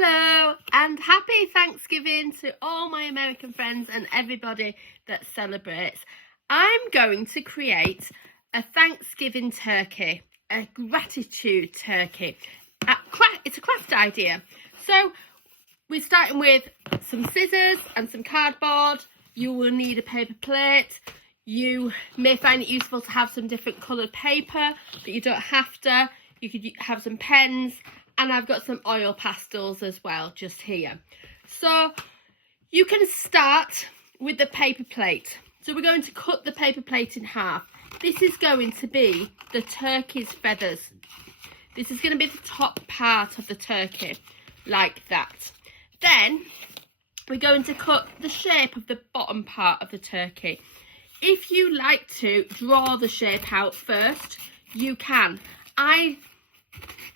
Hello and happy Thanksgiving to all my American friends and everybody that celebrates. I'm going to create a Thanksgiving turkey, a gratitude turkey. It's a craft idea. So we're starting with some scissors and some cardboard. You will need a paper plate. You may find it useful to have some different coloured paper, but you don't have to. You could have some pens. And I've got some oil pastels as well, just here. So you can start with the paper plate. So we're going to cut the paper plate in half. This is going to be the turkey's feathers. This is going to be the top part of the turkey, like that. Then we're going to cut the shape of the bottom part of the turkey. If you like to draw the shape out first, you can.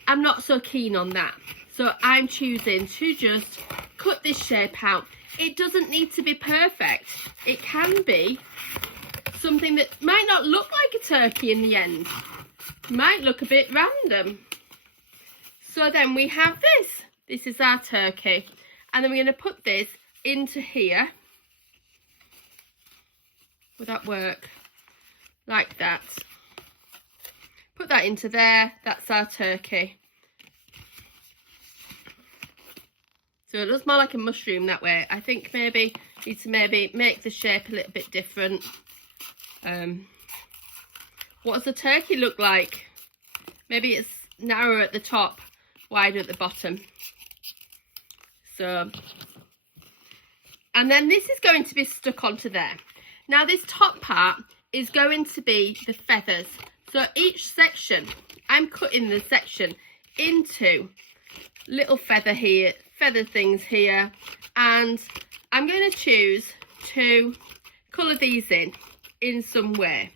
I'm not so keen on that, so I'm choosing to just cut this shape out. It doesn't need to be perfect. It can be something that might not look like a turkey in the end. Might look a bit random. So then we have this. This is our turkey. And then we're going to put this into here. Would that work? Like that. Put that into there. That's our turkey. So it looks more like a mushroom that way. I think maybe need to make the shape a little bit different. What does the turkey look like? Maybe it's narrower at the top, wider at the bottom. So, and then this is going to be stuck onto there. Now this top part is going to be the feathers. So each section, I'm cutting the section into little feather things here, and I'm going to choose to colour these in some way.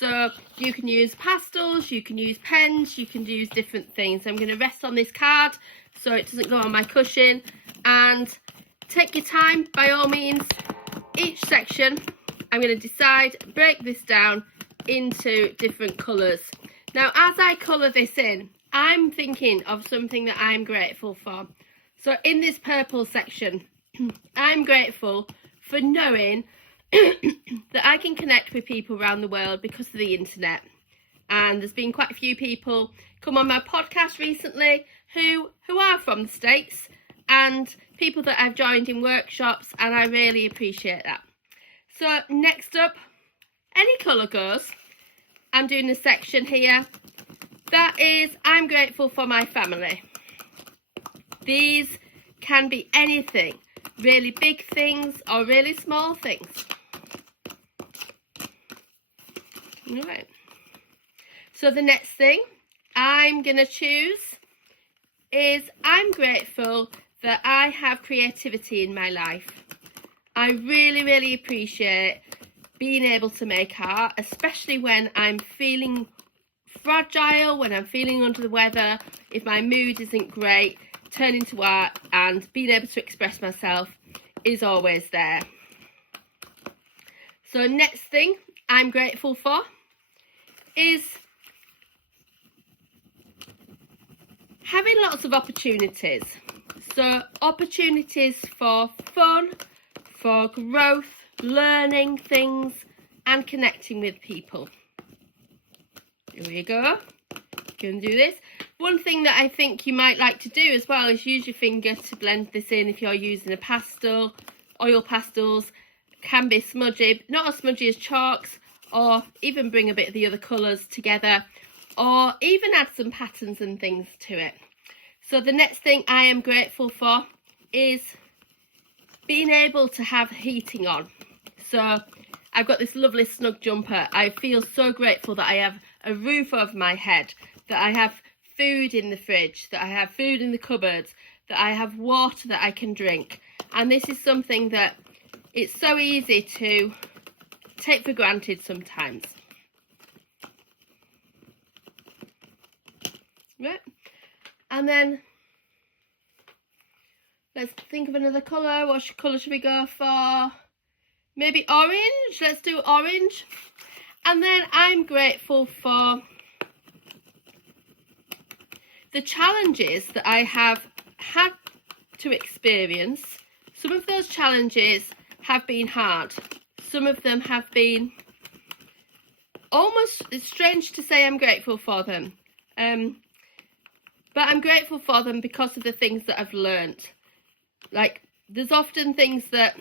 So you can use pastels, you can use pens, you can use different things. I'm going to rest on this card so it doesn't go on my cushion, and take your time by all means. Each section I'm going to decide, break this down into different colours. Now as I colour this in, I'm thinking of something that I'm grateful for. So in this purple section, I'm grateful for knowing that I can connect with people around the world because of the internet. And there's been quite a few people come on my podcast recently who are from the States, and people that I've joined in workshops, and I really appreciate that. So next up, any colour goes. I'm doing a section here. That is, I'm grateful for my family. These can be anything, really big things or really small things. All right. So the next thing I'm going to choose is, I'm grateful that I have creativity in my life. I really, really appreciate being able to make art, especially when I'm feeling fragile, when I'm feeling under the weather, if my mood isn't great. Turning to art and being able to express myself is always there. So next thing I'm grateful for is having lots of opportunities. So opportunities for fun, for growth, learning things and connecting with people. Here we go. You can do this. One thing that I think you might like to do as well is use your finger to blend this in if you're using a pastel. Oil pastels can be smudgy, not as smudgy as chalks, or even bring a bit of the other colours together, or even add some patterns and things to it. So the next thing I am grateful for is being able to have heating on. So I've got this lovely snug jumper. I feel so grateful that I have a roof over my head, that I have food in the fridge, that I have food in the cupboards, that I have water that I can drink. And this is something that it's so easy to take for granted sometimes. Right. And then let's think of another colour. What colour should we go for? Maybe orange. Let's do orange. And then I'm grateful for the challenges that I have had to experience. Some of those challenges have been hard. Some of them have been almost, it's strange to say I'm grateful for them. But I'm grateful for them because of the things that I've learnt. Like, there's often things that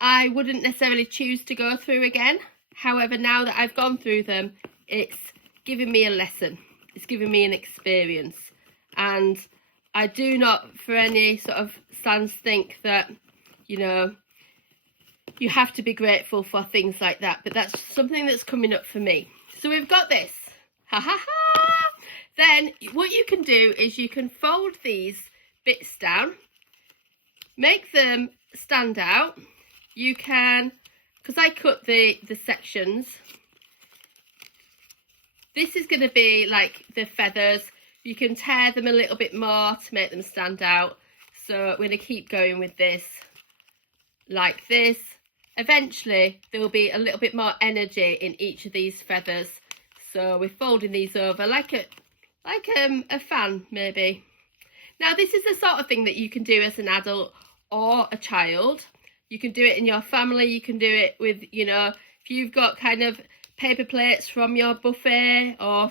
I wouldn't necessarily choose to go through again. However, now that I've gone through them, it's given me a lesson. It's given me an experience. And I do not for any sort of sense think that, you know, you have to be grateful for things like that. But that's something that's coming up for me. So we've got this. Ha ha ha! Then what you can do is you can fold these bits down, make them stand out. You can, because I cut the sections, this is going to be like the feathers. You can tear them a little bit more to make them stand out. So we're going to keep going with this like this. Eventually there will be a little bit more energy in each of these feathers. So we're folding these over like a fan maybe. Now this is the sort of thing that you can do as an adult or a child. You can do it in your family. You can do it with, you know, if you've got kind of paper plates from your buffet, or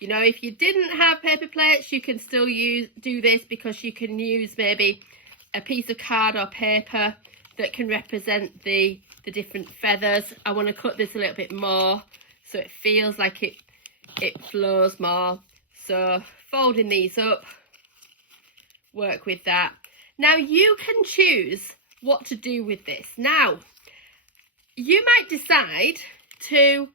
you know, if you didn't have paper plates, you can still do this, because you can use maybe a piece of card or paper that can represent the different feathers. I want to cut this a little bit more so it feels like it flows more. So folding these up, work with that. Now you can choose what to do with this. Now you might decide to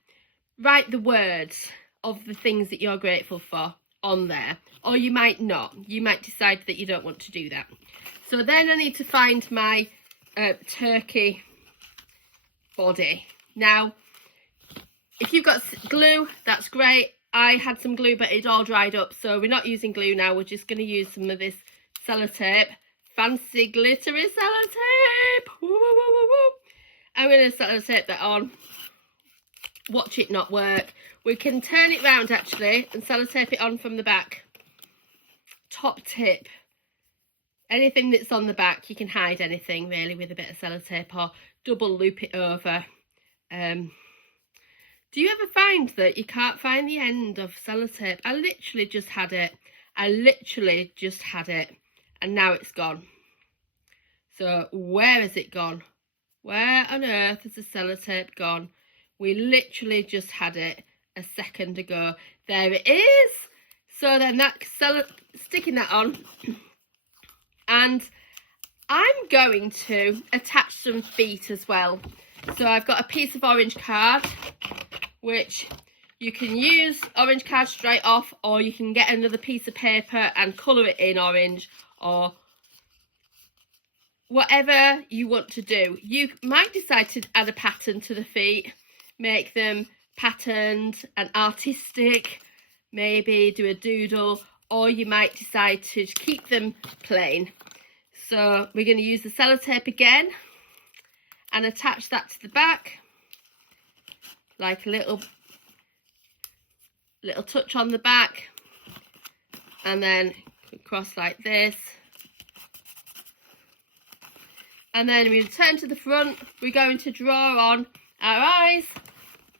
write the words of the things that you're grateful for on there, or you might not. You might decide that you don't want to do that. So then I need to find my turkey body. Now if you've got glue, that's great. I had some glue but it all dried up, so we're not using glue now. We're just going to use some of this sellotape, fancy glittery sellotape. Woo, woo, woo, woo, woo. I'm going to sellotape that on. Watch it not work. We can turn it round actually and sellotape it on from the back. Top tip. Anything that's on the back, you can hide anything really with a bit of sellotape, or double loop it over. Do you ever find that you can't find the end of sellotape? I literally just had it. And now it's gone. So where has it gone? Where on earth has the sellotape gone? We literally just had it a second ago. There it is. So then that's sticking that on. And I'm going to attach some feet as well. So I've got a piece of orange card, which you can use orange card straight off, or you can get another piece of paper and colour it in orange, or whatever you want to do. You might decide to add a pattern to the feet, make them patterned and artistic, maybe do a doodle, or you might decide to keep them plain. So we're going to use the sellotape again and attach that to the back, like a little touch on the back, and then across like this. And then we return to the front. We're going to draw on our eyes,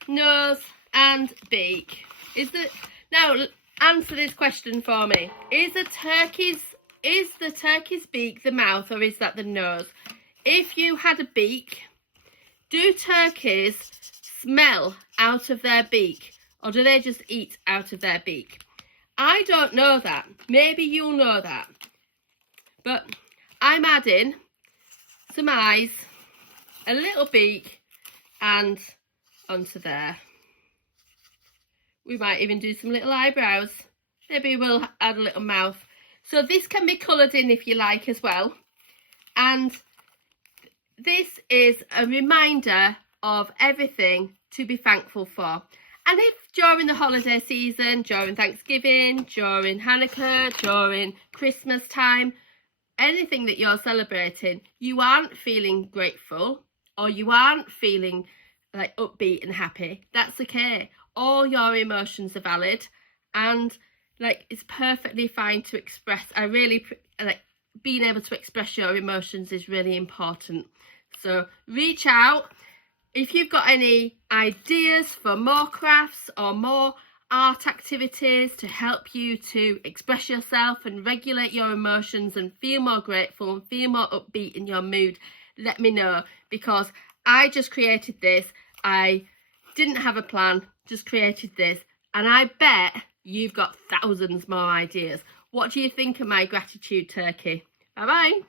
nose and beak. Now answer this question for me. Is the turkey's beak the mouth, or is that the nose? If you had a beak, do turkeys smell out of their beak, or do they just eat out of their beak? I don't know that. Maybe you'll know that. But I'm adding some eyes, a little beak, and onto there. We might even do some little eyebrows. Maybe we'll add a little mouth. So this can be coloured in if you like as well. And this is a reminder of everything to be thankful for. And if during the holiday season, during Thanksgiving, during Hanukkah, during Christmas time, anything that you're celebrating, you aren't feeling grateful, or you aren't feeling like upbeat and happy, that's okay. All your emotions are valid, and Like, it's perfectly fine to express. I really like being able to express your emotions is really important. So reach out if you've got any ideas for more crafts or more art activities to help you to express yourself and regulate your emotions and feel more grateful and feel more upbeat in your mood. Let me know, because I just created this. I didn't have a plan, just created this, and I bet you've got thousands more ideas. What do you think of my gratitude turkey? Bye bye.